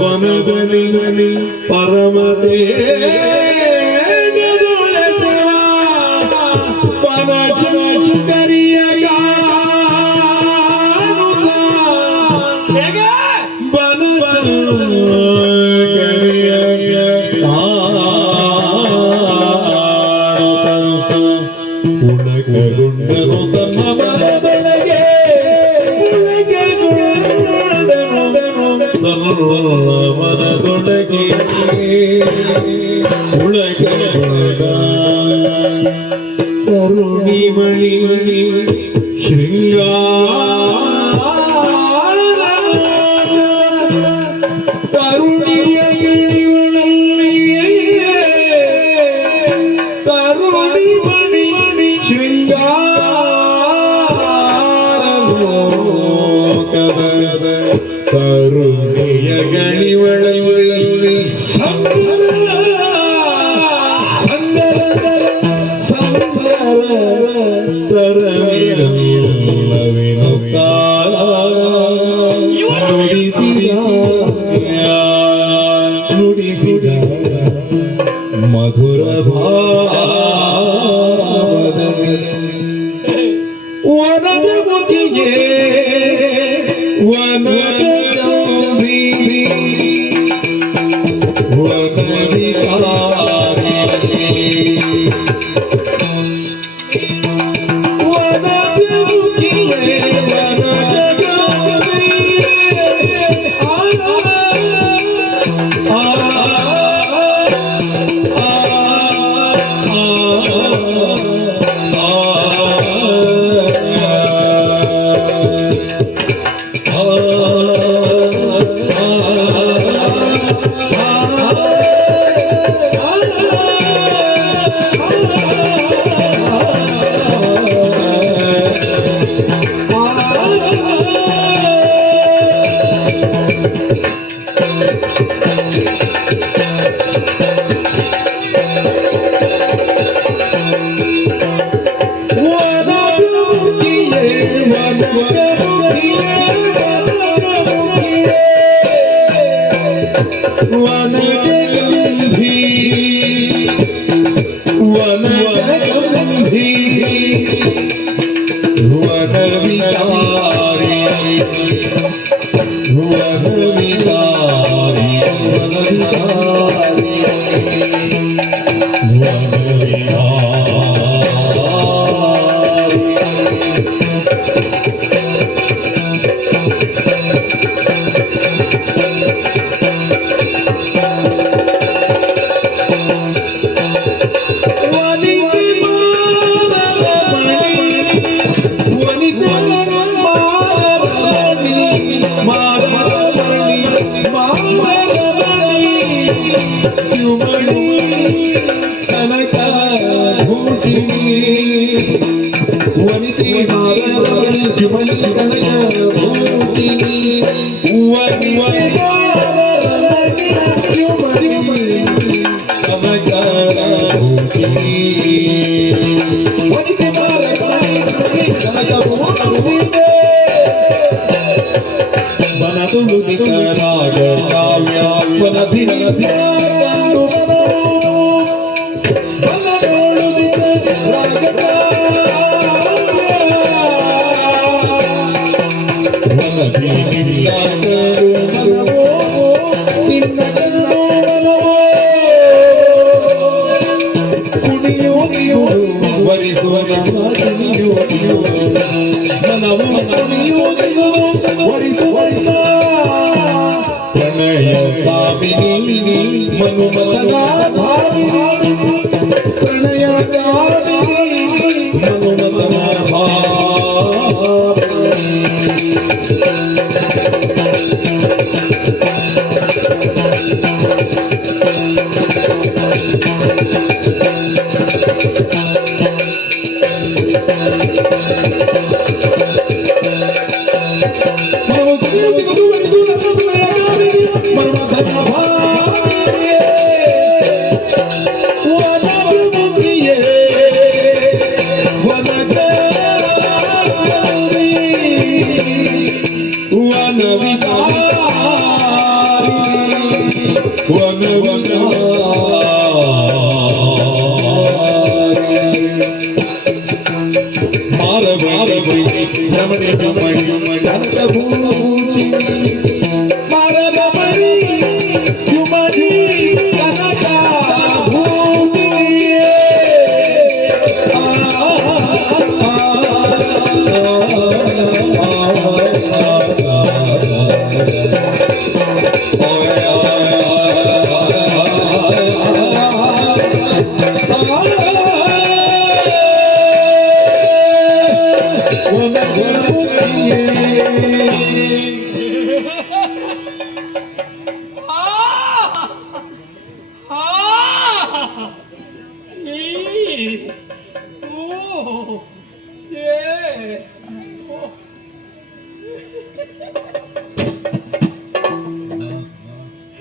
ತಿಲಕವನದಲ್ಲಿ ಪರಮದೇ ಪನಶಕರಿಯ ಉಣಕಗುಂಡನು ತನ್ನ ಮನದೊಳಗೆ ಮನದೊಳಗೆ ಉಳಕಗುಂಡ ಕರುಣಿಮಣಿ ಶೃಂಗಾರ ಕರುಣಿಯ ಗಿಳಿವಳಲ್ಲಿಯೇ ಕರುಣಿಮಣಿ ಶೃಂಗಾರ ಲೋಕದ ಕರುಣಿಯ ಗಳಿವಳಲ್ಲಿ ನುಡಿಸಿದ ಮಧುರ ಭಾವದಲ್ಲಿ ವನದ ಮುಗಿಗೆ ವನದ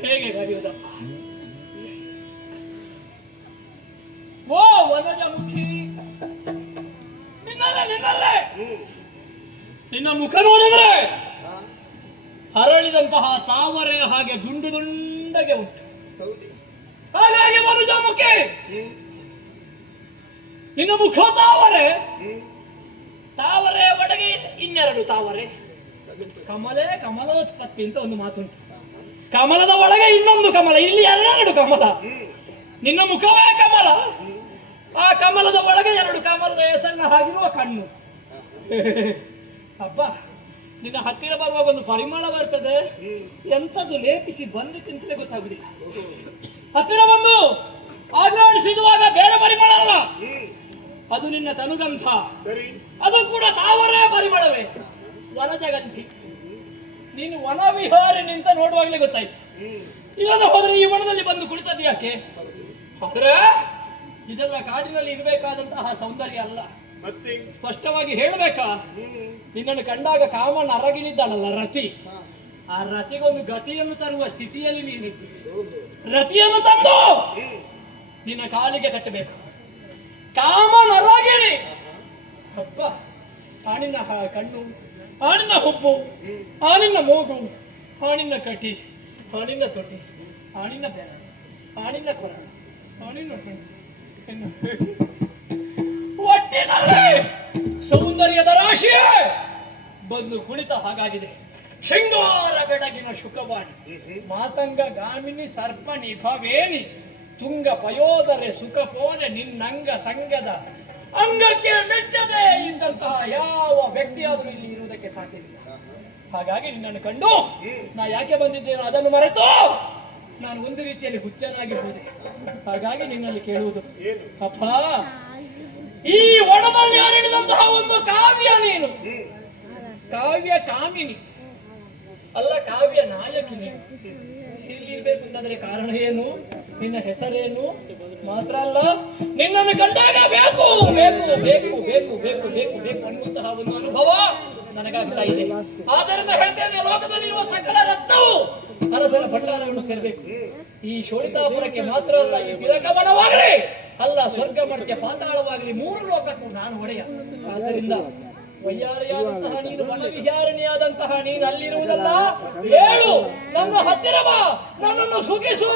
ಹೇಗೆ ಕರೆಯುವುದಪ್ಪ? ಓ ವನಜ ಮುಖಿ, ನಿನ್ನಲ್ಲೇ ನಿನ್ನ ಮುಖ ನೋಡಿದ್ರೆ ಹರಳಿದಂತಹ ತಾವರೆ ಹಾಗೆ ದುಂಡು ದುಂಡಗೆ ಉಂಟು. ಹಾಗಾಗಿ ವನಜ ಮುಖಿ, ನಿನ್ನ ಮುಖ ತಾವರೆ, ತಾವರೆ ಒಳಗೆ ಇನ್ನೆರಡು ತಾವರೆ. ಕಮಲೇ ಕಮಲೋತ್ಪತ್ತಿ ಅಂತ ಒಂದು ಮಾತುಂಟು. ಕಮಲದ ಒಳಗೆ ಇನ್ನೊಂದು ಕಮಲ, ಇಲ್ಲಿ ಎರಡೆರಡು ಕಮಲ. ನಿನ್ನ ಮುಖವೇ ಕಮಲ, ಆ ಕಮಲದ ಒಳಗೆ ಎರಡು ಕಮಲದ ಹೆಸರನ್ನ ಹಾಗಿರುವ ಕಣ್ಣು. ಅಬ್ಬ, ನಿನ್ನ ಹತ್ತಿರ ಬರುವಾಗ ಒಂದು ಪರಿಮಳ ಬರ್ತದೆ, ಎಂಥದ್ದು ಲೇಪಿಸಿ ಬಂದಿತ್ತಂತಲೇ ಗೊತ್ತಾಗುದಿಲ್ಲ. ಹತ್ತಿರ ಬಂದು ಆಗ್ರಾಣಿಸಿದುವಾಗ ಬೇರೆ ಪರಿಮಳ ಅಲ್ಲ, ಅದು ನಿನ್ನ ತನುಗಂಧ, ಅದು ಕೂಡ ತಾವರೇ ಪರಿಮಳವೇ, ವನಜಗಂಧಿ. ನೀನು ವನವಿಹಾರಿ ನಿಂತ ನೋಡುವಾಗಲೇ ಗೊತ್ತಾಯ್ತು. ಇವಾಗ ಹೋದ್ರೆ ಈ ವನದಲ್ಲಿ ಬಂದು ಕುಳಿತದ್ದು ಯಾಕೆ? ಆದ್ರೆ ಇದೆಲ್ಲ ಕಾಡಿನಲ್ಲಿ ಇರಬೇಕಾದಂತಹ ಸೌಂದರ್ಯ ಅಲ್ಲ. ಸ್ಪಷ್ಟವಾಗಿ ಹೇಳಬೇಕಾ, ನಿನ್ನನ್ನು ಕಂಡಾಗ ಕಾಮನ ಅರಗಿಳಿದ್ದಾನಲ್ಲ ರತಿ, ಆ ರತಿಗೊಂದು ಗತಿಯನ್ನು ತರುವ ಸ್ಥಿತಿಯಲ್ಲಿ ನೀನಿದ್ದಿ. ರತಿಯನ್ನು ತಂದು ನಿನ್ನ ಕಾಲಿಗೆ ಕಟ್ಟಬೇಕು. ಕಾಮನ ಅರಗಿಳಿ ಅಪ್ಪ, ಆಣಿನ ಕಣ್ಣು, ಆಣಿನ ಹುಬ್ಬು, ಆಣಿನ ಮೂಗು, ಆಣಿನ ಕಟಿ, ಆಣಿನ ತೊಟಿ, ಆಣಿನ ಬೆರ, ಆಣಿನ ಕೊರ, ಆಣಿನ ಒಟ್ಟಿನಲ್ಲಿ ಸೌಂದರ್ಯದ ರಾಶಿಯೇ ಬಂದು ಕುಳಿತ ಹಾಗಾಗಿದೆ. ಶೃಂಗಾರ ಬೆಡಗಿನ ಶುಕವಾಣಿ, ಮಾತಂಗ ಗಾಮಿನಿ ಸರ್ಪ ನಿಭವೇನಿ, ತುಂಗ ಪಯೋದರೆ ಸುಖ ಪೋನೆ ನಿನ್ನಂಗ ಸಂಗದ ಅಂಗಕ್ಕೆ ಮೆಚ್ಚದೆ ಇದ್ದಂತಹ ಯಾವ ವ್ಯಕ್ತಿಯಾದರೂ ಇಲ್ಲಿ ಇರುವುದಕ್ಕೆ ಸಾಧ್ಯವಿಲ್ಲ. ಹಾಗಾಗಿ ನಿನ್ನನ್ನು ಕಂಡು ನಾ ಯಾಕೆ ಬಂದಿದ್ದೇನೋ ಅದನ್ನು ಮರೆತು ನಾನು ಒಂದು ರೀತಿಯಲ್ಲಿ ಹುಚ್ಚನಾಗಿ ಹೋದೆ. ಹಾಗಾಗಿ ನಿನ್ನಲ್ಲಿ ಕೇಳುವುದು, ಅಪ್ಪ, ಈ ಒಣದಲ್ಲಿ ಹರಡಿದಂತಹ ಒಂದು ಕಾವ್ಯ ನೀನು, ಕಾವ್ಯ ಕಾಮಿನಿ ಅಲ್ಲ, ಕಾವ್ಯ ನಾಯಕಿ ನೀನು. ಇಲ್ಲಿರ್ಬೇಕು ಅಂತಂದ್ರೆ ಕಾರಣ ಏನು? ನಿನ್ನ ಹೆಸರೇನು? ಮಾತ್ರ ಅಲ್ಲ, ನಿನ್ನನ್ನು ಕಂಡಾಗ ಬೇಕು ಬೇಕು ಬೇಕು ಬೇಕು ಬೇಕು ಬೇಕು ಬೇಕು ಅನ್ನುವಂತಹ ಒಂದು ಅನುಭವ ನನಗಾಗ್ತಾ ಇದೆ. ಆದ್ದರಿಂದ ಹೇಳ್ತೇನೆ, ಲೋಕದಲ್ಲಿರುವ ಸಕಲ ರತ್ನವು ಅರಸನ ಭಂಡಾರವನ್ನು ಸೇರಬೇಕು. ಈ ಶೋಣಿತಾಪುರಕ್ಕೆ ಮಾತ್ರ ಅಲ್ಲ, ಈ ಬಿರಕವನವಾಗಲಿ ಅಲ್ಲ, ಸ್ವರ್ಗ ಮರ್ತ್ಯ ಪಾತಾಳವಾಗಲಿ, ಮೂರು ಲೋಕಕ್ಕೂ ನಾನು ಒಡೆಯ. ಆದ್ದರಿಂದ ವಯ್ಯಾರಿಯಾದಂತಹ ನೀನು, ವನವಿಹಾರಿಣಿಯಾದಂತಹ ನೀನು ಅಲ್ಲಿರುವುದಲ್ಲ, ಹೇಳು, ನನ್ನ ಹತ್ತಿರ ಬಾ, ನನ್ನನ್ನು ಸುಖಿಸು.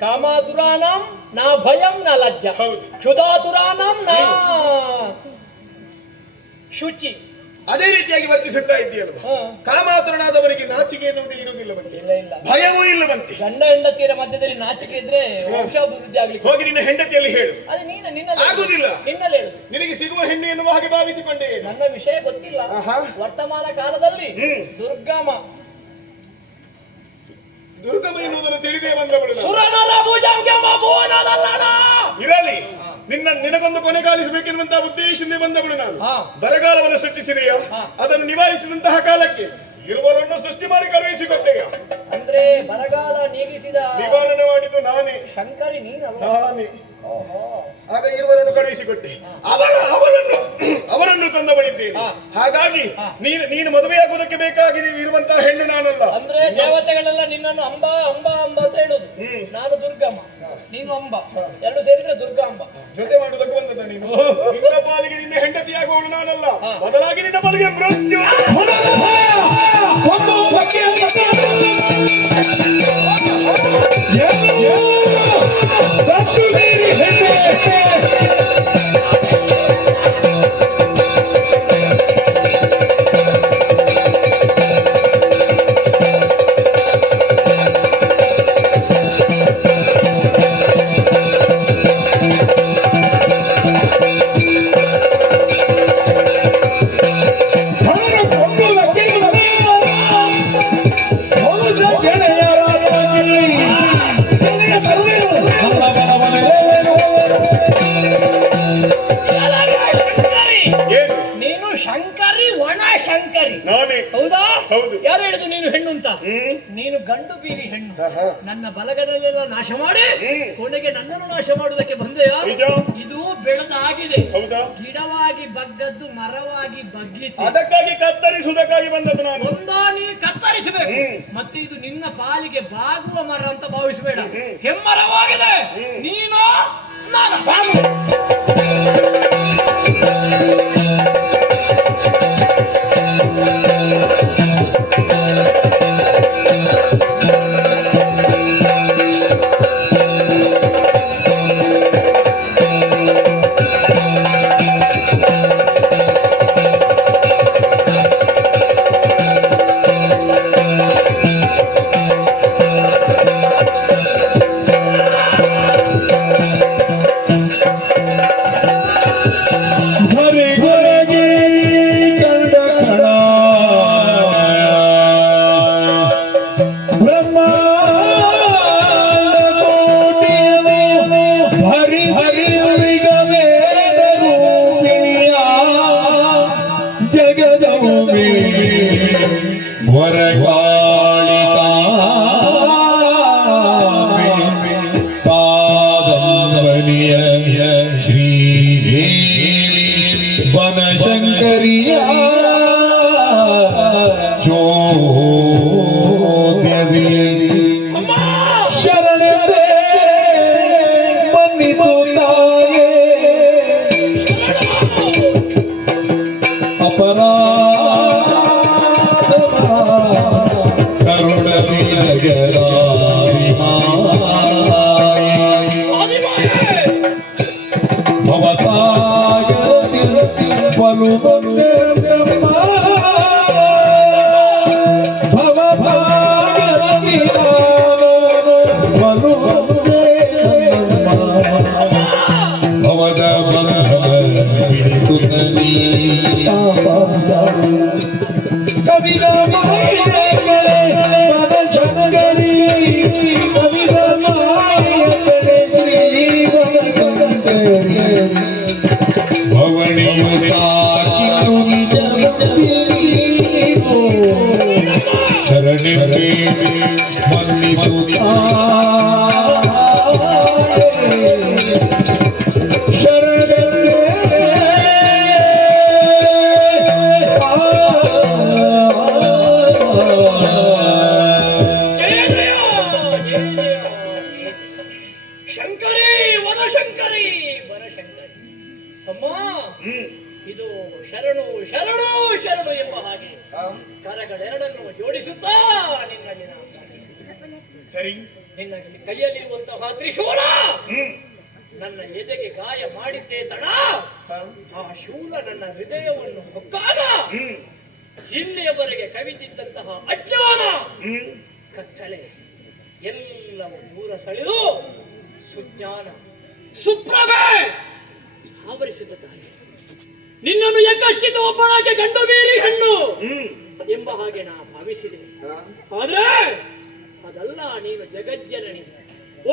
ಕಾಮಾತುರಾನಂ ನಾ ಭಯಂ ನ ಲಜ್ಜ, ಕ್ಷುಧಾತುರಾನಂ ನಾ ಶುಚಿ. ಅದೇ ರೀತಿಯಾಗಿ ವರ್ತಿಸುತ್ತಾ ಇದೆಯಲ್ವ. ಹ. ಕಾಮಾತುರನಾದವರಿಗೆ ನಾಚಿಕೆ ಎನ್ನುವುದು ಇರುವುದಿಲ್ಲವಂತೆ, ಇಲ್ಲ ಇಲ್ಲ, ಭಯವೂ ಇಲ್ಲವಂತೆ. ಗಂಡ ಹೆಂಡತಿಯರ ಮಧ್ಯದಲ್ಲಿ ನಾಚಿಕೆ ಇದ್ರೆ ವಂಶಾಭಿವೃದ್ಧಿ ಆಗ್ಲಿಕ್ಕೆ. ಹೋಗಿ ನಿನ್ನ ಹೆಂಡತಿಯಲ್ಲಿ ಹೇಳು. ಅದು ನಿನ್ನಲ್ಲಿ ಆಗುದಿಲ್ಲ. ನಿನ್ನಲ್ಲಿ ಹೇಳುದು. ನಿನಗೆ ಸಿಗುವ ಹೆಣ್ಣು ಎನ್ನುವ ಹಾಗೆ ಭಾವಿಸಿಕೊಂಡೇ. ನನ್ನ ವಿಷಯ ಗೊತ್ತಿಲ್ಲ. ಆಹಾ. ವರ್ತಮಾನ ಕಾಲದಲ್ಲಿ ದುರ್ಗಮ ಎನ್ನುವುದನ್ನು ತಿಳಿದೇ ಬಂದವಳು ನಾನು. ಸುರನರ ಭುಜಂಗಮ ಭುವನದಲ್ಲಣ. ಇರಲಿ, ನಿನಗೊಂದು ಕೊನೆಗಾಲಿಸಬೇಕೆನ್ನುವಂತಹ ಉದ್ದೇಶದಿಂದ ಬಂದವಳು ನಾನು. ಹಾ. ಬರಗಾಲವನ್ನು ಸೃಷ್ಟಿಸಿದೆಯಾ, ಹಾ. ಅದನ್ನು ನಿವಾರಿಸಿದಂತಹ ಕಾಲಕ್ಕೆ ಇರುವವರನ್ನು ಸೃಷ್ಟಿ ಮಾಡಿ ಕಳುಹಿಸಿಕೊಟ್ಟೆಯ. ಅಂದ್ರೆ ಬರಗಾಲ ನೀಗಿಸಿದ ನಿವಾರಣೆ ಮಾಡಿದ್ದು ನಾನೇ, ಶಂಕರಿ ನೀನಲ್ಲ. ನಾನೇ. ಓಹೋ. ಆಗ ಇರುವರನ್ನು ಕಳುಹಿಸಿಕೊಟ್ಟೆ. ಅವರನ್ನು ಕೊಂದಬಳಿದ್ದೇನೆ. ಹಾ. ಹಾಗಾಗಿ ಹಾ. ನೀನು ಮದುವೆಯಾಗುವುದಕ್ಕೆ ಬೇಕಾಗಿ ನೀವು ಇರುವಂತಹ ಹೆಣ್ಣು ನಾನಲ್ಲ. ಅಂದ್ರೆ ದೇವತೆಗಳೆಲ್ಲ ನಿನ್ನನ್ನು ಅಂಬ ಅಂಬ ಅಂಬ ಅಂತ ಹೇಳುದು. ನಾನು ದುರ್ಗಮ್ಮ, ನೀನು ಅಂಬ, ಎರಡು ಸೇರಿದ್ರೆ ದುರ್ಗಾಂಬ. ಜೊತೆ ಮಾಡುವುದಕ್ಕೆ ಬಂದದ ನೀನು. ನಿನ್ನ ಪಾಲಿಗೆ ನಿನ್ನ ಹೆಂಡತಿಯಾಗುವವಳು ನಾನಲ್ಲ, ಬದಲಾಗಿ ನಿನ್ನ ಪಾಲಿಗೆ ಮೃತ್ಯು. ನೀನು ಶಂಕರಿ, ಒಣ ಶಂಕರಿ. ನಾನೇ. ಹೌದಾ? ಹೌದು. ಯಾರು ಹೇಳಿದು ನೀನು ಹೆಣ್ಣು ಅಂತ? ನೀನು ಗಂಡು ಬೀರಿ ಹೆಣ್ಣು. ನನ್ನ ಬಲಗದಲ್ಲೆಲ್ಲ ನಾಶ ಮಾಡಿ ಕೊನೆಗೆ ನನ್ನನ್ನು ನಾಶ ಮಾಡುವುದಕ್ಕೆ ಬಂದೆಯಾ? ಇದು ಬೆಳೆದಾಗಿದೆ. ಹೌದಾ? ಗಿಡವಾಗಿ ಬಗ್ಗದ್ದು ಮರವಾಗಿ ಬಗ್ಗಿತು. ಅದಕ್ಕಾಗಿ ಕತ್ತರಿಸುವುದಕ್ಕಾಗಿ ಬಂದದ್ದು ನಾನು. ನೀ ಕತ್ತರಿಸಬೇಕು. ಮತ್ತೆ ಇದು ನಿನ್ನ ಪಾಲಿಗೆ ಬಾಗುವ ಮರ ಅಂತ ಭಾವಿಸಬೇಡ. ಹೆಮ್ಮರವಾಗಿದೆ. ನೀನು ನಾನು ಸರಿ. ನಿನ್ನ ಕೈಯಲ್ಲಿರುವಂತಹ ತ್ರಿಶೂಲ ನನ್ನ ಎದೆಗೆ ಗಾಯ ಮಾಡಿದ್ದೆ ತಡ ಆ ಶೂಲ ನನ್ನ ಹೃದಯವನ್ನು ಹೊಕ್ಕಾಗ ಇಲ್ಲಿಯವರೆಗೆ ಕವಿದಿದ್ದಂತಹ ಅಜ್ಞಾನ ಕತ್ತಲೆ ಎಲ್ಲವೂ ದೂರ ಸೆಳೆದು ಸುಜ್ಞಾನ ಸುಪ್ರಭೆ ಆವರಿಸಿದ ತಾಯಿ ನಿನ್ನನ್ನು ಎಕ್ಕಷ್ಟಿತ ಒಬ್ಬಳಾಗೆ ಗಂಡು ಬೀರಿ ಹೆಣ್ಣು ಎಂಬ ಹಾಗೆ ನಾ ಭಾವಿಸಿದೆ. ಆದ್ರೆ ಅದಲ್ಲ, ನೀನು ಜಗಜ್ಜನನಿ,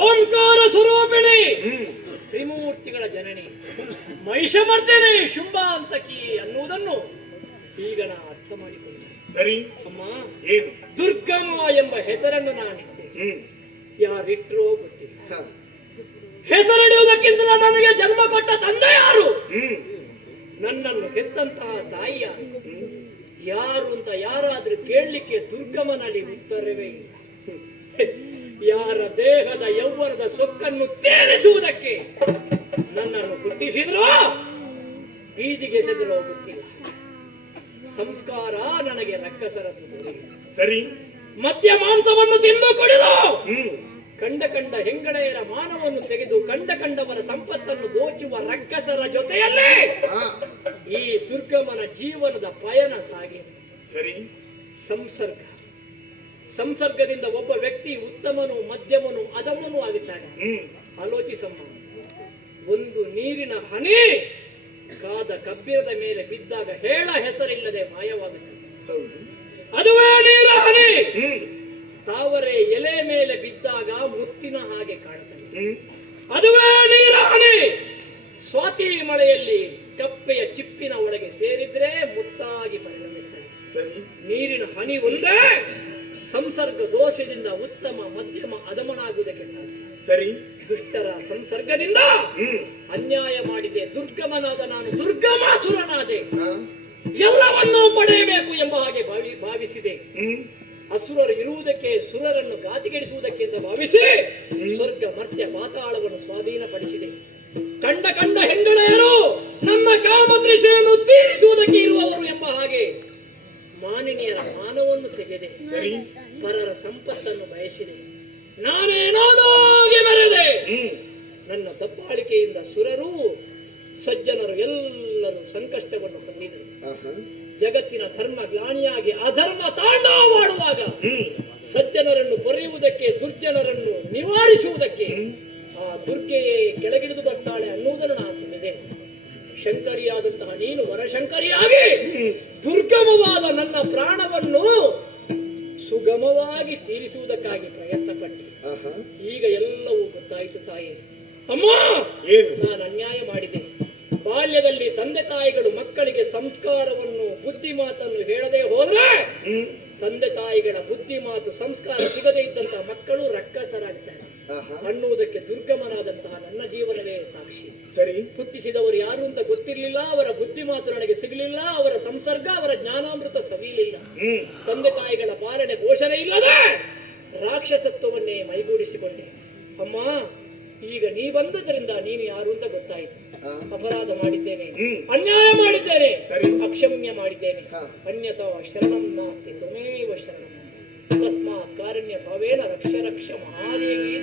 ಓಂಕಾರ ಸ್ವರೂಪಿಣಿ, ತ್ರಿಮೂರ್ತಿಗಳ ಜನನಿ, ಮಹಿಷಮರ್ದಿನಿ, ಶುಂಭಾಂತಕಿ ಅನ್ನುವುದನ್ನು ಈಗ ನಾ ಅರ್ಥ ಮಾಡಿಕೊಂಡೆ. ಸರಿ ಅಮ್ಮ, ಏನು ದುರ್ಗಮ್ಮ ಎಂಬ ಹೆಸರನ್ನು ನಾನಿಟ್ಟೆ. ಯಾರಿಟ್ರೋ ಗೊತ್ತಿಲ್ಲ. ಹೆಸರಿಡುವುದಕ್ಕಿಂತ ನನಗೆ ಜನ್ಮ ಕೊಟ್ಟ ತಂದೆ ಯಾರು? ನನ್ನನ್ನು ಹೆತ್ತಂತಹ ತಾಯಿ ಯಾರು? ಯಾರು ಅಂತ ಯಾರಾದ್ರೂ ಕೇಳಲಿಕ್ಕೆ ದುರ್ಗಮನಲ್ಲಿ ಉತ್ತರವೇ ಇಲ್ಲ. ಯಾರ ದೇಹದ ಯೌವನದ ಸೊಕ್ಕನ್ನು ತೇರಿಸುವುದಕ್ಕೆ ನನ್ನನ್ನು ಹುಟ್ಟಿಸಿದ್ರು ಬೀದಿಗೆ ಸೆದರೋ ಗೊತ್ತಿಲ್ಲ. ಸಂಸ್ಕಾರ ನನಗೆ ರಕ್ಕಸರದ್ದು ದೊರೆಯಿತು. ಸರಿ, ಮದ್ಯ ಮಾಂಸವನ್ನು ತಿಂದು ಕುಡಿದು ಕಂಡ ಹೆಂಗಳೆಯರ ಮಾನವನ್ನು ತೆಗೆದು ಕಂಡವರ ಸಂಪತ್ತನ್ನು ದೋಚುವ ರಕ್ಕಸರ ಜೊತೆಯಲ್ಲೇ ಈ ದುರ್ಗಮನ ಜೀವನದ ಪಯಣ ಸಾಗಿದೆ. ಸರಿ, ಸಂಸರ್ಗದಿಂದ ಒಬ್ಬ ವ್ಯಕ್ತಿ ಉತ್ತಮನು, ಮಧ್ಯಮನು, ಅಧಮನು ಆಗುತ್ತಾನೆ. ಆಲೋಚಿಸಮ್ಮ, ಒಂದು ನೀರಿನ ಹನಿ ಕಾದ ಕಬ್ಬಿರದ ಮೇಲೆ ಬಿದ್ದಾಗ ಹೇಳ ಹೆಸರಿಲ್ಲದೆ ಮಾಯವಾಗುತ್ತದೆ. ಅದುವೇ ನೀರ ಹನಿ ತಾವರೆ ಎಲೆ ಮೇಲೆ ಬಿದ್ದಾಗ ಮುತ್ತಿನ ಹಾಗೆ ಕಾಣುತ್ತದೆ. ಅದುವೇ ನೀರ ಹನಿ ಸ್ವಾತಿ ಮಳೆಯಲ್ಲಿ ಕಪ್ಪೆಯ ಚಿಪ್ಪಿನ ಒಳಗೆ ಸೇರಿದ್ರೆ ಮುತ್ತಾಗಿ ಪರಿಣಮಿಸ್ತದೆ. ನೀರಿನ ಹನಿ ಒಂದೇ ಸಂಸರ್ಗ ದೋಷದಿಂದ ಉತ್ತಮ, ಮಧ್ಯಮ, ಅಧಮನಾಗುವುದಕ್ಕೆ ಸಾಧ್ಯ. ಸರಿ, ದುಷ್ಟರ ಸಂಸರ್ಗದಿಂದ ಅನ್ಯಾಯ ಮಾಡಿದೆ. ದುರ್ಗಮನಾದ ನಾನು ದುರ್ಗಮಾಸುರನಾದೆ. ಎಲ್ಲವನ್ನೂ ಪಡೆಯಬೇಕು ಎಂಬ ಹಾಗೆ ಭಾವಿಸಿದೆ. ಅಸುರರು ಇರುವುದಕ್ಕೆ, ಸುರರನ್ನು ಘಾತಿಗೆಡಿಸುವುದಕ್ಕೆ ಅಂತ ಭಾವಿಸಿ ಸ್ವರ್ಗ, ಮರ್ತ್ಯ, ಪಾತಾಳವನ್ನು ಸ್ವಾಧೀನಪಡಿಸಿದೆ. ಕಂಡ ಹೆಂಗಳೆಯರು ನನ್ನ ಕಾಮದೃಷೆಯನ್ನು ತೀರಿಸುವುದಕ್ಕೆ ಇರುವವರು ಎಂಬ ಹಾಗೆ ಮಾನಿನಿಯರ ಮಾನವನ್ನು ತೆಗೆದೆ. ಪರರ ಸಂಪತ್ತನ್ನು ಬಯಸಿದೆ. ನಾನೇನಾದಾಗಿ ಮೆರೆದೆ. ನನ್ನ ದಬ್ಬಾಳಿಕೆಯಿಂದ ಸುರರು, ಸಜ್ಜನರು ಎಲ್ಲರೂ ಸಂಕಷ್ಟವನ್ನು ಹೊಂದಿದರು. ಜಗತ್ತಿನ ಧರ್ಮ ಗ್ಲಾನಿಯಾಗಿ ಅಧರ್ಮ ತಾಂಡವವಾಡುವಾಗ ಸಜ್ಜನರನ್ನು ಕೊರೆಯುವುದಕ್ಕೆ, ದುರ್ಜನರನ್ನು ನಿವಾರಿಸುವುದಕ್ಕೆ ಆ ದುರ್ಗೆಯೇ ಕೆಳಗಿಳಿದು ಬರ್ತಾಳೆ ಅನ್ನುವುದನ್ನು ನಾನು ತಿಳಿದೆ. ಶಂಕರಿಯಾದಂತಹ ನೀನು ವರಶಂಕರಿಯಾಗಿ ದುರ್ಗಮವಾದ ನನ್ನ ಪ್ರಾಣವನ್ನು ಸುಗಮವಾಗಿ ತೀರಿಸುವುದಕ್ಕಾಗಿ ಪ್ರಯತ್ನ ಪಟ್ಟೆ. ಈಗ ಎಲ್ಲವೂ ಗೊತ್ತಾಯಿತು ತಾಯಿ. ಅಮ್ಮ, ನಾನು ಅನ್ಯಾಯ ಮಾಡಿದೆ. ಬಾಲ್ಯದಲ್ಲಿ ತಂದೆ ತಾಯಿಗಳು ಮಕ್ಕಳಿಗೆ ಸಂಸ್ಕಾರವನ್ನು, ಬುದ್ಧಿ ಮಾತನ್ನು ಹೇಳದೆ ಹೋದ್ರೆ ತಂದೆ ತಾಯಿಗಳ ಬುದ್ಧಿ ಮಾತು, ಸಂಸ್ಕಾರ ಸಿಗದೇ ಇದ್ದಂತಹ ಮಕ್ಕಳು ರಕ್ಕಸರಾಗ್ತಾರೆ ಅನ್ನುವುದಕ್ಕೆ ದುರ್ಗಮನಾದಂತಹ ನನ್ನ ಜೀವನವೇ ಸಾಕ್ಷಿ. ಸರಿ, ಹುಟ್ಟಿಸಿದವರು ಯಾರು ಅಂತ ಗೊತ್ತಿರಲಿಲ್ಲ. ಅವರ ಬುದ್ಧಿ ಮಾತು ನನಗೆ ಸಿಗಲಿಲ್ಲ. ಅವರ ಸಂಸರ್ಗ, ಅವರ ಜ್ಞಾನಾಮೃತ ಸವಿಯಲಿಲ್ಲ. ತಂದೆ ತಾಯಿಗಳ ಪಾಲನೆ ಪೋಷಣೆ ಇಲ್ಲದೆ ರಾಕ್ಷಸತ್ವವನ್ನೇ ಮೈಗೂಡಿಸಿಕೊಂಡೆ. ಅಮ್ಮ, ಈಗ ನೀ ಬಂದದ್ರಿಂದ ನೀನು ಯಾರು ಅಂತ ಗೊತ್ತಾಯಿತು. ಅಪರಾಧ ಮಾಡಿದ್ದೇನೆ, ಅನ್ಯಾಯ ಮಾಡಿದ್ದೇನೆ, ಅಕ್ಷಮ್ಯ ಮಾಡಿದ್ದೇನೆ. ಅನ್ಯತಾ ಶರಣಂ ನಾಸ್ತಿ ತ್ವಮೇವ ಶರಣಂ ತಸ್ಮಾತ್ ಕಾರುಣ್ಯ ಭಾವೇನ ರಕ್ಷ ರಕ್ಷ ಮಹಾದೇವಿ.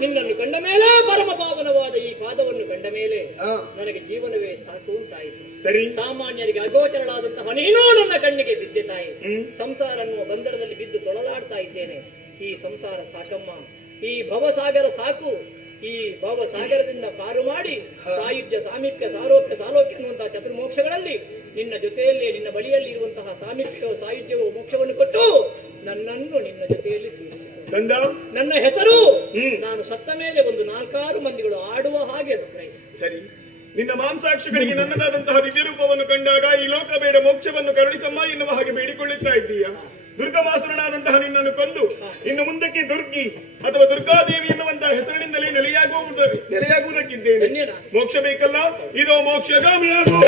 ನಿನ್ನನ್ನು ಕಂಡ ಮೇಲೆ, ಪರಮ ಪಾವನವಾದ ಈ ಪಾದವನ್ನು ಕಂಡ ಮೇಲೆ ನನಗೆ ಜೀವನವೇ ಸಾಕು ಉಂಟಾಯಿತು. ಸಾಮಾನ್ಯರಿಗೆ ಅಗೋಚರಳಾದಂತಹ ನೀನು ನನ್ನ ಕಣ್ಣಿಗೆ ಬಿದ್ದೆ ತಾಯಿ. ಸಂಸಾರ ಅನ್ನುವ ಬಂಧನದಲ್ಲಿ ಬಿದ್ದು ತೊಳಲಾಡ್ತಾ ಇದ್ದೇನೆ. ಈ ಸಂಸಾರ ಸಾಕಮ್ಮ, ಈ ಭವಸಾಗರ ಸಾಕು. ಈ ಭವಸಾಗರದಿಂದ ಪಾರು ಮಾಡಿ ಸಾಯುಜ್ಯ, ಸಾಮೀಪ್ಯ, ಸಾರೋಪ್ಯ, ಸಾಲೋಕ್ಯ ಅನ್ನುವಂತಹ ಚತುರ್ಮೋಕ್ಷಗಳಲ್ಲಿ ನಿನ್ನ ಜೊತೆಯಲ್ಲಿ, ನಿನ್ನ ಬಳಿಯಲ್ಲಿ ಇರುವಂತಹ ಸಾಮೀಪ್ಯವೋ, ಸಾಯುಜ್ಯವೋ, ಮೋಕ್ಷವನ್ನು ಕೊಟ್ಟು ನನ್ನನ್ನು ನಿನ್ನ ಜೊತೆಯಲ್ಲಿ ಸೇರಿಸಿತು. ನನ್ನ ಹೆಸರು ನಾನು ಸತ್ತ ಮೇಲೆ ಒಂದು 4-6 ಮಂದಿಗಳು ಆಡುವ ಹಾಗೆ. ಸರಿ, ನಿನ್ನ ಮಾಂಸಾಕ್ಷಿಗಳಿಗೆ ನನ್ನದಾದಂತಹ ದಿವ್ಯ ರೂಪವನ್ನು ಕಂಡಾಗ ಈ ಲೋಕ ಬೇಡ, ಮೋಕ್ಷವನ್ನು ಕರುಣಿಸಮ್ಮ ಎನ್ನುವ ಹಾಗೆ ಬೇಡಿಕೊಳ್ಳುತ್ತಾ ಇದ್ದೀಯ. ದುರ್ಗಮಾಸುರನಾದಂತಹ ನಿನ್ನನ್ನು ಕೊಂದು ಇನ್ನು ಮುಂದಕ್ಕೆ ದುರ್ಗಿ ಅಥವಾ ದುರ್ಗಾದೇವಿ ಎನ್ನುವಂತಹ ಹೆಸರಿನಿಂದಲೇ ನೆಲೆಯಾಗುವುದಕ್ಕಿದ್ದೇನೆ. ಮೋಕ್ಷ ಬೇಕಲ್ಲ, ಇದೋ ಮೋಕ್ಷಗಾಮಿಯಾಗು.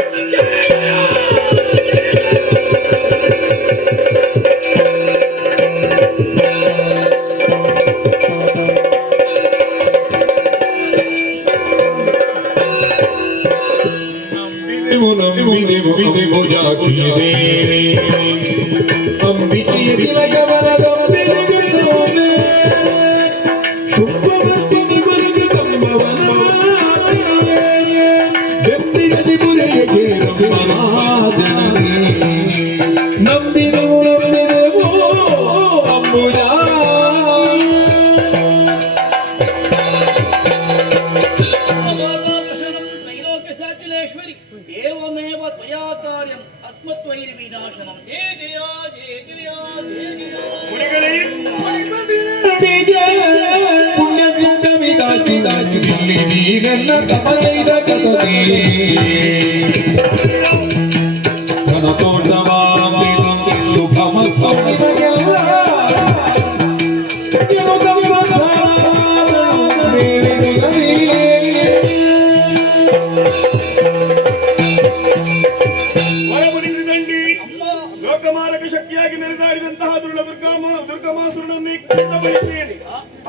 ಅಸ್ಮತ್ವೈರಿ ವಿನಾಶನಂ ಜಯ ಜಯ ಜಯ ಜಯ ಜಯ ಜಯ. ಮುನಿಗಳೇ ನೀರನ್ನ ಕಮಲೈದ ಕಥೆ ತೋಟವಾಗಿ ಶುಭ ಮತ್ತು ನಿಮಗೆಲ್ಲ ವರಮುನಿದಂಡಿ ಲೋಕಮಾರಕ ಶಕ್ತಿಯಾಗಿ ಮೆರೆದಾಡಿದಂತಹ ದುರ್ಗಮಾಸುರನನ್ನೇ ಕೊಂದ ಬಳಿದ್ದೇನೆ.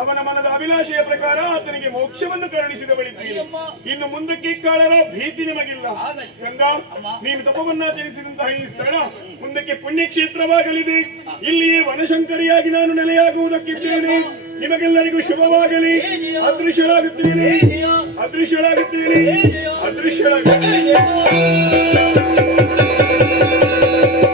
ಅವನ ಮನದ ಅಭಿಲಾಷೆಯ ಪ್ರಕಾರ ಆತನಿಗೆ ಮೋಕ್ಷವನ್ನು ಕರುಣಿಸಿದ ಬಳಿದ್ದೇನೆ. ಇನ್ನು ಮುಂದಕ್ಕೆ ಕಾಳರ ಭೀತಿ ನಿಮಗಿಲ್ಲ. ಗಂಗಾ, ನೀನು ತಪವನ್ನಾಚರಿಸಿದಂತಹ ಈ ಸ್ಥಳ ಮುಂದಕ್ಕೆ ಪುಣ್ಯಕ್ಷೇತ್ರವಾಗಲಿದೆ. ಇಲ್ಲಿಯೇ ವನಶಂಕರಿಯಾಗಿ ನಾನು ನೆಲೆಯಾಗುವುದಕ್ಕಿದ್ದೇನೆ. ನಿಮಗೆಲ್ಲರಿಗೂ ಶುಭವಾಗಲಿ. ಅದೃಶ್ಯಳಾಗುತ್ತೇನೆ.